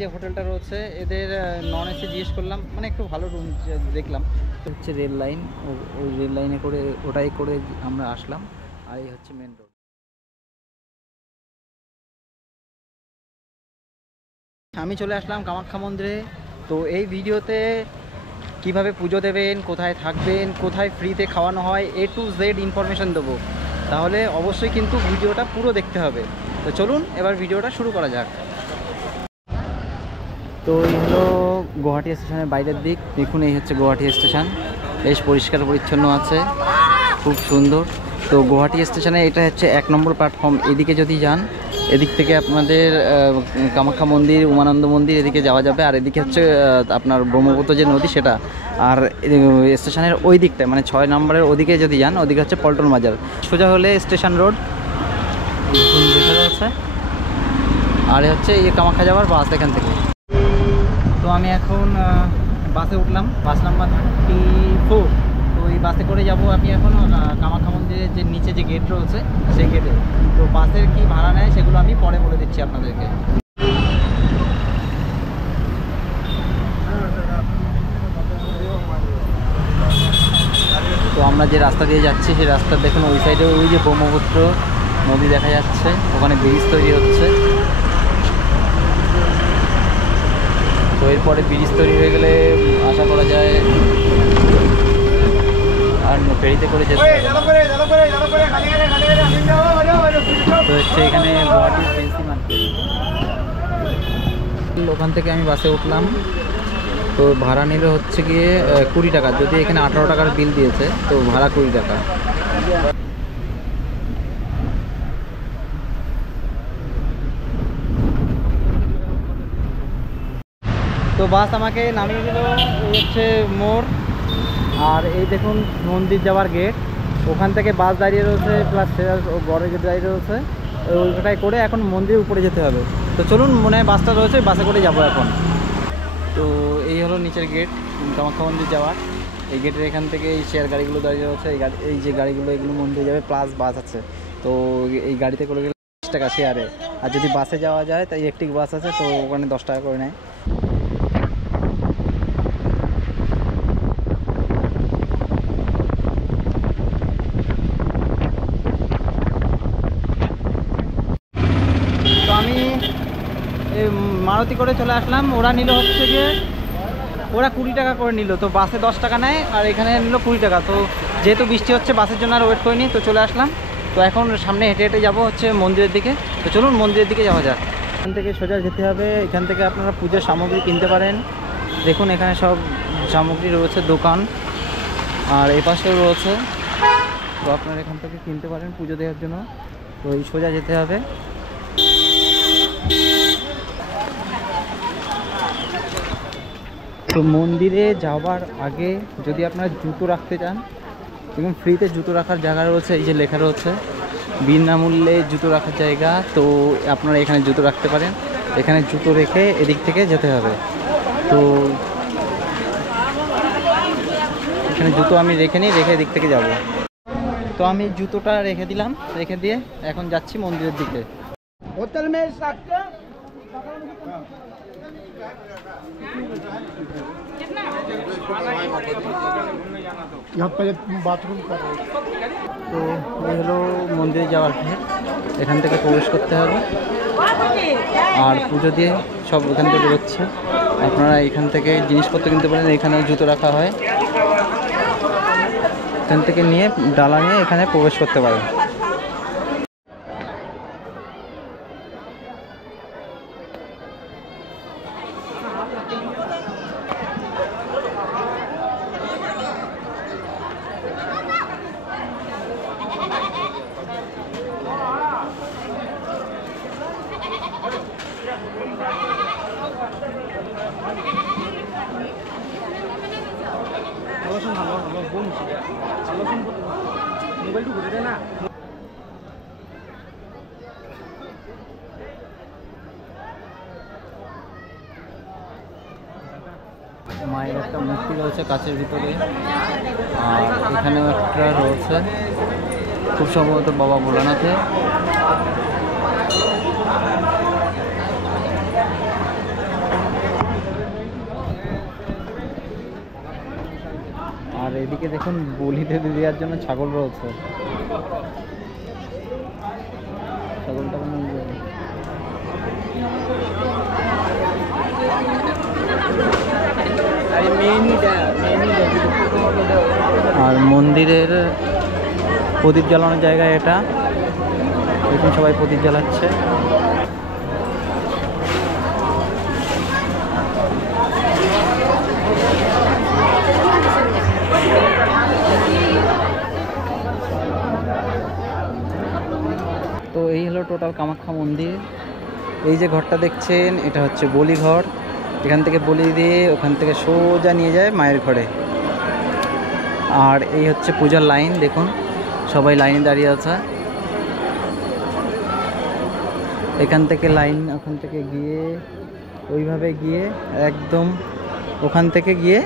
যে হোটেলটা রয়েছে এদের নন এসি জিজ্ঞেস করলাম, মানে একটু ভালো রুম দেখলাম। হচ্ছে রেল লাইন, ওই রেল লাইনে করে ওটাই করে আমরা আসলাম। আর এই হচ্ছে মেন রোড। আমি চলে আসলাম কামাখ্যা মন্দিরে। তো এই ভিডিওতে কিভাবে পুজো দেবেন, কোথায় থাকবেন, কোথায় ফ্রিতে খাওয়ানো হয়, A to Z ইনফরমেশান দেবো। তাহলে অবশ্যই কিন্তু ভিডিওটা পুরো দেখতে হবে। তো চলুন এবার ভিডিওটা শুরু করা যাক। তো এই হলো গুয়াহাটি স্টেশনের বাইরের দিক। দেখুন এই হচ্ছে গুয়াহাটি স্টেশন, বেশ পরিষ্কার পরিচ্ছন্ন আছে, খুব সুন্দর। তো গুয়াহাটি স্টেশনে এটা হচ্ছে 1 নম্বর প্ল্যাটফর্ম। এদিকে যদি যান, এদিক থেকে আপনাদের কামাখ্যা মন্দির, উমানন্দ মন্দির এদিকে যাওয়া যাবে। আর এদিকে হচ্ছে আপনার ব্রহ্মপুত্র যে নদী সেটা। আর স্টেশনের ওই দিকটায় মানে 6 নম্বরের ওদিকে যদি যান, ওদিকে হচ্ছে পল্টন বাজার। সোজা হলে স্টেশন রোড যেটা আছে। আর হচ্ছে এই কামাখ্যা যাওয়ার বাস এখান থেকে। তো আমি এখন বাসে উঠলাম, বাস নাম্বার 34। তো এই বাসে করে যাব আমি এখন কামাখ্যা মন্দিরের যে নিচে যে গেট রয়েছে সেই গেটে। তো বাসের কি ভাড়া নেয় সেগুলো আমি পরে বলে দিচ্ছি আপনাদেরকে। তো আমরা যে রাস্তা দিয়ে যাচ্ছি সেই রাস্তা দেখুন, ওই সাইডে ওই যে ব্রহ্মপুত্র নদী দেখা যাচ্ছে, ওখানে ব্রিজ তৈরি হচ্ছে। তো এরপরে ব্রিজ তৈরি হয়ে গেলে আশা করা যায় আর ফেরিতে করে যেতে হবে। তো হচ্ছে এখানে গুয়াহাটির ফেন্সি মার্কেট, ওখান থেকে আমি বাসে উঠলাম। তো ভাড়া নিল হচ্ছে গিয়ে 20 টাকা, যদি এখানে 18 টাকার বিল দিয়েছে, তো ভাড়া 20 টাকা। তো বাস আমাকে নামিয়ে দিল হচ্ছে মোড়। আর এই দেখুন মন্দির যাওয়ার গেট, ওখান থেকে বাস দাঁড়িয়ে রয়েছে, প্লাস বড় গেট দাঁড়িয়ে রয়েছে। ওইটাই করে এখন মন্দিরের উপরে যেতে হবে। তো চলুন, মনে হয় বাসটা রয়েছে, বাসে করে যাব এখন। তো এই হলো নিচের গেট কামাখ্যা মন্দির যাওয়ার। এই গেটের এখান থেকে এই শেয়ার গাড়িগুলো দাঁড়িয়ে রয়েছে। এই যে গাড়িগুলো, এগুলো মন্দিরে যাবে, প্লাস বাস আছে। তো এই গাড়িতে করে গেলে 20 টাকা শেয়ারে। আর যদি বাসে যাওয়া যায় তাই ইলেকট্রিক বাস আছে, তো ওখানে 10 টাকা করে নেয়। তো আমি মারুতি করে চলে আসলাম। ওরা নিল হচ্ছে গিয়ে, ওরা 20 টাকা করে নিল। তো বাসে 10 টাকা নেয়, আর এখানে নিল 20 টাকা। তো যেহেতু বৃষ্টি হচ্ছে, বাসের জন্য আর ওয়েট করিনি, তো চলে আসলাম। তো এখন সামনে হেঁটে হেঁটে যাবো হচ্ছে মন্দিরের দিকে। তো চলুন মন্দিরের দিকে যাওয়া যাক। এখান থেকে সোজা যেতে হবে। এখান থেকে আপনারা পুজোর সামগ্রী কিনতে পারেন। দেখুন এখানে সব সামগ্রী রয়েছে, দোকান। আর এই পাশেও রয়েছে, তো আপনারা এখান থেকে কিনতে পারেন পুজো দেওয়ার জন্য। তো এই সোজা যেতে হবে। তো মন্দিরে যাওয়ার আগে যদি আপনারা জুতো রাখতে চান, এবং ফ্রিতে জুতো রাখার জায়গা রয়েছে, এই যে লেখা রয়েছে বিনামূল্যে জুতো রাখার জায়গা। তো আপনারা এখানে জুতো রাখতে পারেন। এখানে জুতো রেখে এদিক থেকে যেতে হবে। তো এখানে জুতো আমি রেখে নিই, রেখে এদিক থেকে যাব। তো আমি জুতোটা রেখে দিলাম, রেখে দিয়ে এখন যাচ্ছি মন্দিরের দিকে। হোটেল মে বাথরুম। তো এই হলো মন্দিরে যাওয়ার গেট, এখান থেকে প্রবেশ করতে হবে। আর পুজো দিয়ে সব এখান থেকে বেরোচ্ছে। আপনারা এখান থেকে জিনিসপত্র কিনতে পারেন। এখানে জুতো রাখা হয়, এখান থেকে নিয়ে ডালা নিয়ে এখানে প্রবেশ করতে পারেন। মায়ের একটা মূর্তি রয়েছে কাচের ভিতরে, আর এখানেও একটা রয়েছে, খুব সম্ভবত বাবা ভোলানাথের। এদিকে দেখুন বলিতে দেওয়ার জন্য ছাগল রয়েছে। ছাগলটা আর মন্দিরের প্রদীপ জ্বালানোর জায়গা এটা, দেখুন সবাই প্রদীপ জ্বালাচ্ছে। তো এই হলো টোটাল কামাখ্যা মন্দির। এই যে ঘরটা দেখছেন এটা হচ্ছে বলি ঘর। এখান থেকে বলি দিয়ে ওখান থেকে সোজা নিয়ে যায় মায়ের ঘরে। আর এই হচ্ছে পূজার লাইন, দেখুন সবাই লাইনে দাঁড়িয়ে আছে। এখান থেকে লাইন, ওখান থেকে গিয়ে ওইভাবে গিয়ে একদম ওখান থেকে গিয়ে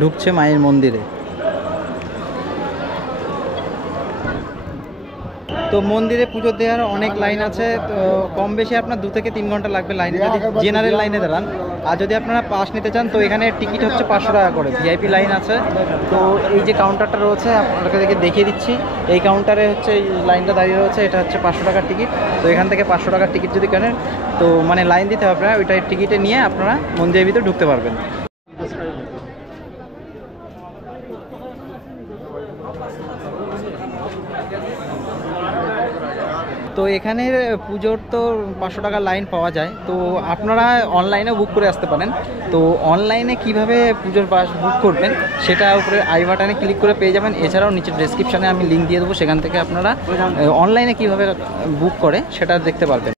ঢুকছে মায়ের মন্দিরে। তো মন্দিরে পুজো দেওয়ার অনেক লাইন আছে, তো কম বেশি আপনার 2 থেকে 3 ঘন্টা লাগবে লাইনে, যদি জেনারেল লাইনে দাঁড়ান। আর যদি আপনারা পাস নিতে চান তো এখানে টিকিট হচ্ছে 500 টাকা করে, ভিআইপি লাইন আছে। তো এই যে কাউন্টারটা রয়েছে আপনাদেরকে দেখিয়ে দিচ্ছি, এই কাউন্টারে হচ্ছে এই লাইনটা দাঁড়িয়ে রয়েছে, এটা হচ্ছে 500 টাকার টিকিট। তো এখান থেকে 500 টাকার টিকিট যদি কেনেন তো মানে লাইন দিতে হবে আপনারা, ওইটাই টিকিটে নিয়ে আপনারা মন্দিরের ভিতরে ঢুকতে পারবেন। তো এখানের পুজোর তো 500 টাকার লাইন পাওয়া যায়, তো আপনারা অনলাইনেও বুক করে আসতে পারেন। তো অনলাইনে কিভাবে পুজোর পাস বুক করবেন সেটা উপরে আই বাটনে ক্লিক করে পেয়ে যাবেন। এছাড়াও নিচে ডেসক্রিপশানে আমি লিঙ্ক দিয়ে দেবো, সেখান থেকে আপনারা অনলাইনে কিভাবে বুক করে সেটা দেখতে পারবেন।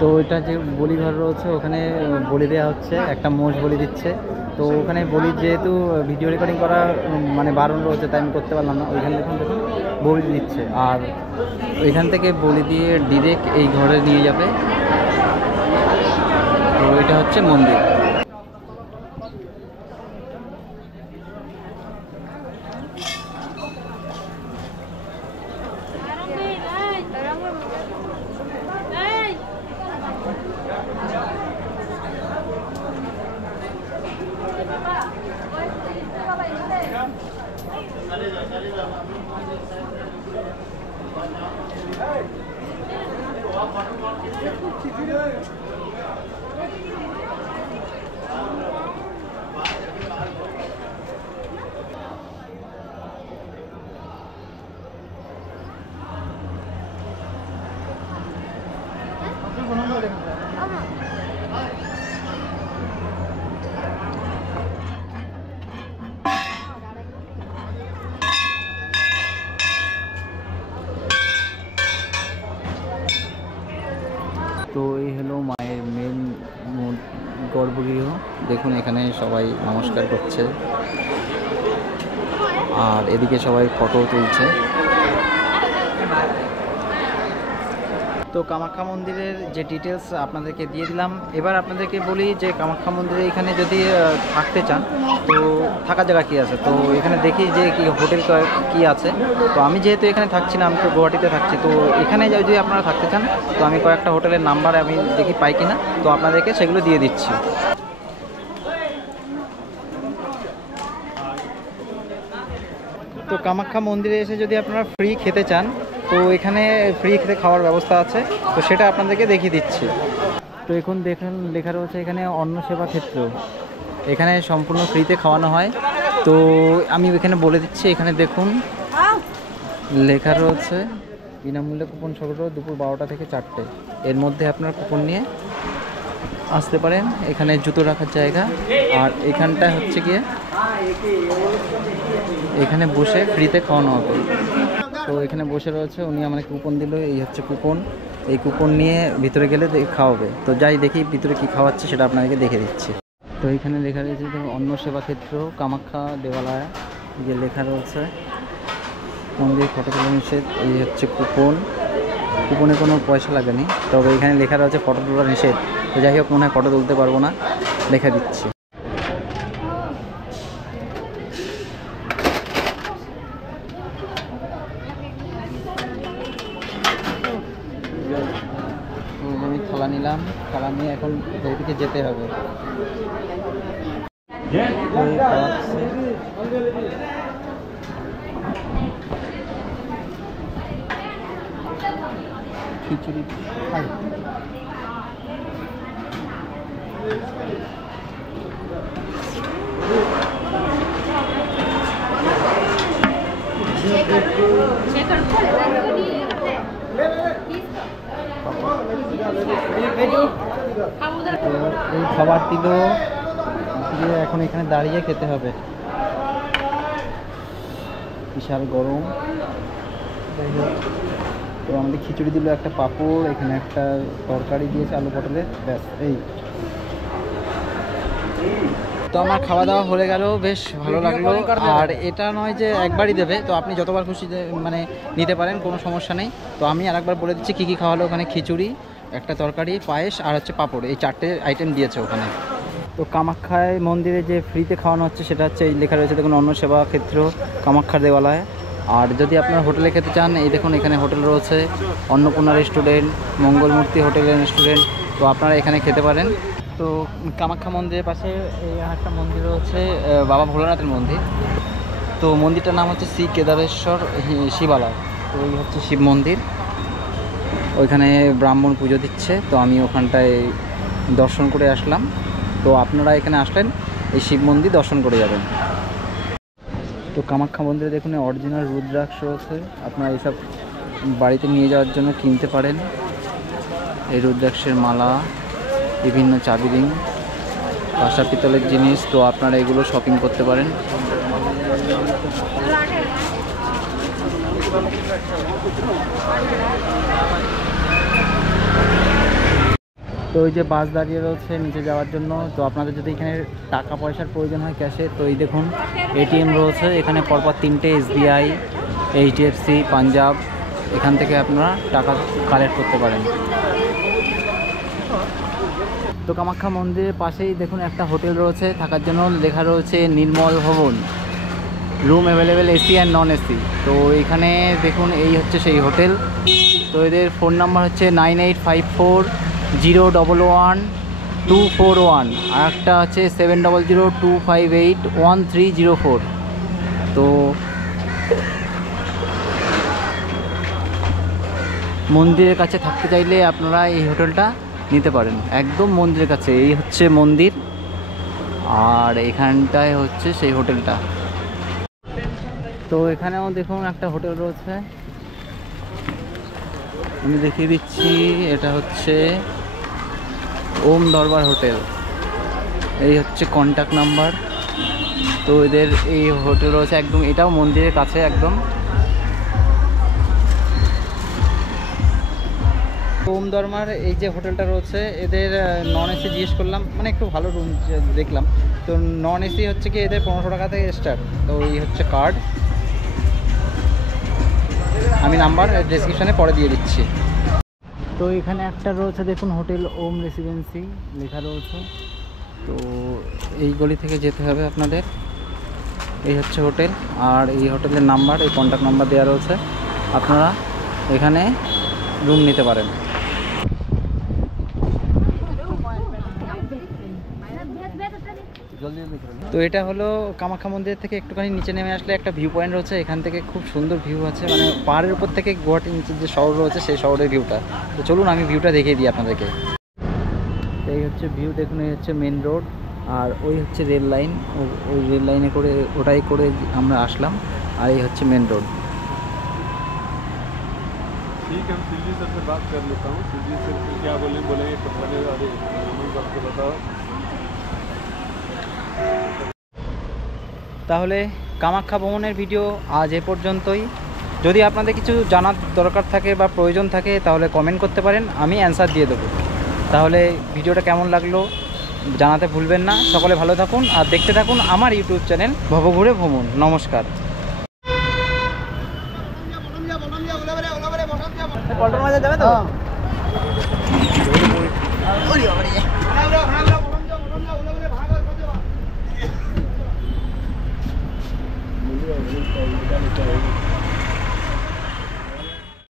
তো এটা যে বলি ঘর রয়েছে ওখানে বলি দেওয়া হচ্ছে, একটা মোষ বলি দিচ্ছে। তো ওখানে বলি যেহেতু ভিডিও রেকর্ডিং করা মানে বারণ রয়েছে তাই আমি করতে পারলাম না। ওইখানে দেখুন বলি দিচ্ছে, আর ওইখান থেকে বলি দিয়ে ডিরেক্ট এই ঘরে নিয়ে যাবে। তো এটা হচ্ছে মন্দির। তো এই হলো মায়ের মেন গর্ভগৃহ, দেখুন এখানে সবাই নমস্কার করছে আর এদিকে সবাই ফটো তুলছে। তো কামাখ্যা মন্দিরের যে ডিটেলস আপনাদেরকে দিয়ে দিলাম, এবার আপনাদেরকে বলি যে কামাখ্যা মন্দিরে এখানে যদি থাকতে চান তো থাকার জায়গা কী আছে। তো এখানে দেখি যে কি হোটেল কি আছে। তো আমি যেহেতু এখানে থাকছি না, আমি তো গুয়াহাটিতে থাকছি, তো এখানে যদি আপনারা থাকতে চান তো আমি কয়েকটা হোটেলের নাম্বার আমি দেখি পাই কিনা, তো আপনাদেরকে সেগুলো দিয়ে দিচ্ছি। তো কামাখ্যা মন্দিরে এসে যদি আপনারা ফ্রি খেতে চান তো এখানে ফ্রি খেতে খাওয়ার ব্যবস্থা আছে, তো সেটা আপনাদেরকে দেখিয়ে দিচ্ছি। তো এখন দেখুন লেখা রয়েছে এখানে অন্ন সেবা ক্ষেত্র, এখানে সম্পূর্ণ ফ্রিতে খাওয়ানো হয়। তো আমি এখানে বলে দিচ্ছি, এখানে দেখুন লেখা রয়েছে বিনামূল্যে কুপন সংগ্রহ দুপুর 12টা থেকে 4টে, এর মধ্যে আপনার কুপন নিয়ে আসতে পারেন। এখানে জুতো রাখার জায়গা, আর এখানটা হচ্ছে গিয়ে এখানে বসে ফ্রিতে খাওয়ানো হবে। তো এখানে বসে রয়েছে, উনি আমাকে কুপন দিল, এই হচ্ছে কুপন, এই কুপন নিয়ে ভিতরে গেলে খাওয়াবে। তো যাই দেখি ভিতরে কি খাওয়াচ্ছে সেটা আপনাদেরকে দেখে দিচ্ছি। তো এখানে লেখা রয়েছে অন্ন সেবা ক্ষেত্র কামাখ্যা দেওয়ালয়, যে লেখা রয়েছে মন্দির ফটো তোলা নিষেধ। এই হচ্ছে কুপন, কুপনে কোনো পয়সা লাগেনি, তবে এখানে লেখা রয়েছে ফটো তোলা নিষেধ। তো যাই হোক মনে হয় ফটো তুলতে পারবো না, লেখা দিচ্ছি। আমি থালা নিলাম, থালা নিয়ে এখন এদিকে যেতে হবে। খিচুড়ি এই খাবার দিল দিয়ে এখন এখানে দাঁড়িয়ে খেতে হবে। বিশাল গরম। তো আমাদের খিচুড়ি দিল, একটা পাঁপড়, এখানে একটা তরকারি দিয়েছে আলু পটলের, ব্যাস এই। তো আমার খাওয়া দাওয়া হয়ে গেল, বেশ ভালো লাগলো। আর এটা নয় যে একবারই দেবে, তো আপনি যতবার খুশি মানে নিতে পারেন, কোনো সমস্যা নেই। তো আমি আরেকবার বলে দিচ্ছি কী কী খাওয়ালো ওখানে। খিচুড়ি, একটা তরকারি, পায়েস আর হচ্ছে পাঁপড়, এই 4টে আইটেম দিয়েছে ওখানে। তো কামাখ্যায় মন্দিরে যে ফ্রিতে খাওয়ানো হচ্ছে সেটা হচ্ছে এই লেখা রয়েছে দেখুন, অন্ন সেবা ক্ষেত্র কামাখ্যার দেওয়ালয়। আর যদি আপনার হোটেলে খেতে চান, এই দেখুন এখানে হোটেল রয়েছে, অন্নপূর্ণা রেস্টুরেন্ট, মঙ্গলমূর্তি হোটেল রেস্টুরেন্ট, তো আপনারা এখানে খেতে পারেন। তো কামাখ্যা মন্দিরের পাশে এই একটা মন্দির রয়েছে, বাবা ভোলানাথের মন্দির। তো মন্দিরটার নাম হচ্ছে শ্রী কেদারেশ্বর শিবালয়। তো এই হচ্ছে শিব মন্দির, ওইখানে ব্রাহ্মণ পুজো দিচ্ছে, তো আমি ওখানটায় দর্শন করে আসলাম। তো আপনারা এখানে আসলেন এই শিব মন্দির দর্শন করে যাবেন। তো কামাখ্যা মন্দিরে দেখুন অরিজিনাল রুদ্রাক্ষ রয়েছে, আপনারা এইসব বাড়িতে নিয়ে যাওয়ার জন্য কিনতে পারেন। এই রুদ্রাক্ষের মালা, বিভিন্ন চাবি রিং, কাঁসা পিতলের জিনিস, তো আপনারা এগুলো শপিং করতে পারেন। তো ওই যে বাস দাঁড়িয়ে রয়েছে নিচে যাওয়ার জন্য। তো আপনাদের যদি এখানে টাকা পয়সার প্রয়োজন হয় ক্যাশে, তো এই দেখুন এটিএম রয়েছে এখানে পরপর 3টে, SBI, HDFC, পাঞ্জাব, এখান থেকে আপনারা টাকা কালেক্ট করতে পারেন। তো কামাখ্যা মন্দিরের পাশেই দেখুন একটা হোটেল রয়েছে থাকার জন্য, লেখা রয়েছে নির্মল ভবন, room available AC and non AC। তো এখানে দেখুন এই হচ্ছে সেই হোটেল। তো এদের ফোন নাম্বার হচ্ছে 9854011241, আর একটা হচ্ছে 7002581304। তো মন্দিরের কাছে থাকতে চাইলে আপনারা এই হোটেলটা নিতে পারেন, একদম মন্দিরের কাছে। এই হচ্ছে মন্দির, আর এখানটায় হচ্ছে সেই হোটেলটা। তো এখানেও দেখুন একটা হোটেল রয়েছে, আমি দেখিয়ে দিচ্ছি। এটা হচ্ছে ওম দরবার হোটেল, এই হচ্ছে কন্ট্যাক্ট নাম্বার। তো এদের এই হোটেল রয়েছে একদম, এটাও মন্দিরের কাছে একদম। ওম দরবার এই যে হোটেলটা রয়েছে, এদের নন AC জিজ্ঞেস করলাম, মানে একটু ভালো রুম দেখলাম। তো নন AC হচ্ছে কি এদের 1500 টাকা থেকে স্টার্ট। তো এই হচ্ছে কার্ড, আমি নাম্বার ডেসক্রিপশানে পরে দিয়ে দিচ্ছি। তো এখানে একটা রয়েছে দেখুন হোটেল ওম রেসিডেন্সি লেখা রয়েছে। তো এই গলি থেকে যেতে হবে আপনাদের। এই হচ্ছে হোটেল, আর এই হোটেলের নাম্বার, এই কন্ট্যাক্ট নাম্বার দেওয়া রয়েছে, আপনারা এখানে রুম নিতে পারেন। তো এটা হলো কামাখ্যা মন্দির থেকে একটুখানি নিচে নেমে আসলে একটা ভিউ পয়েন্ট রয়েছে, এখান থেকে খুব সুন্দর ভিউ আছে, মানে পাহাড়ের উপর থেকে গুয়াহাটির নিচের যে শহর রয়েছে সেই শহরের ভিউটা। তো চলুন আমি ভিউটা দেখিয়ে দিই আপনাদেরকে। এই হচ্ছে ভিউ, দেখুন এই হচ্ছে মেন রোড, আর ওই হচ্ছে রেল লাইন, ওই রেল লাইনে করে ওটাই করে আমরা আসলাম, আর এই হচ্ছে মেন রোড। ठीक है, हम सीधी सर से बात कर लेता हूँ। सीधी सर क्या बोलेंगे कंपनी वाले आपको बताओ। তাহলে কামাখ্যা ভ্রমণের ভিডিও আজ এ পর্যন্তই। যদি আপনাদের কিছু জানার দরকার থাকে বা প্রয়োজন থাকে তাহলে কমেন্ট করতে পারেন, আমি অ্যান্সার দিয়ে দেবো। তাহলে ভিডিওটা কেমন লাগলো জানাতে ভুলবেন না। সকলে ভালো থাকুন আর দেখতে থাকুন আমার ইউটিউব চ্যানেল ভবঘুরে ভ্রমণ। নমস্কার। পল্টন বাজার যাবে তো?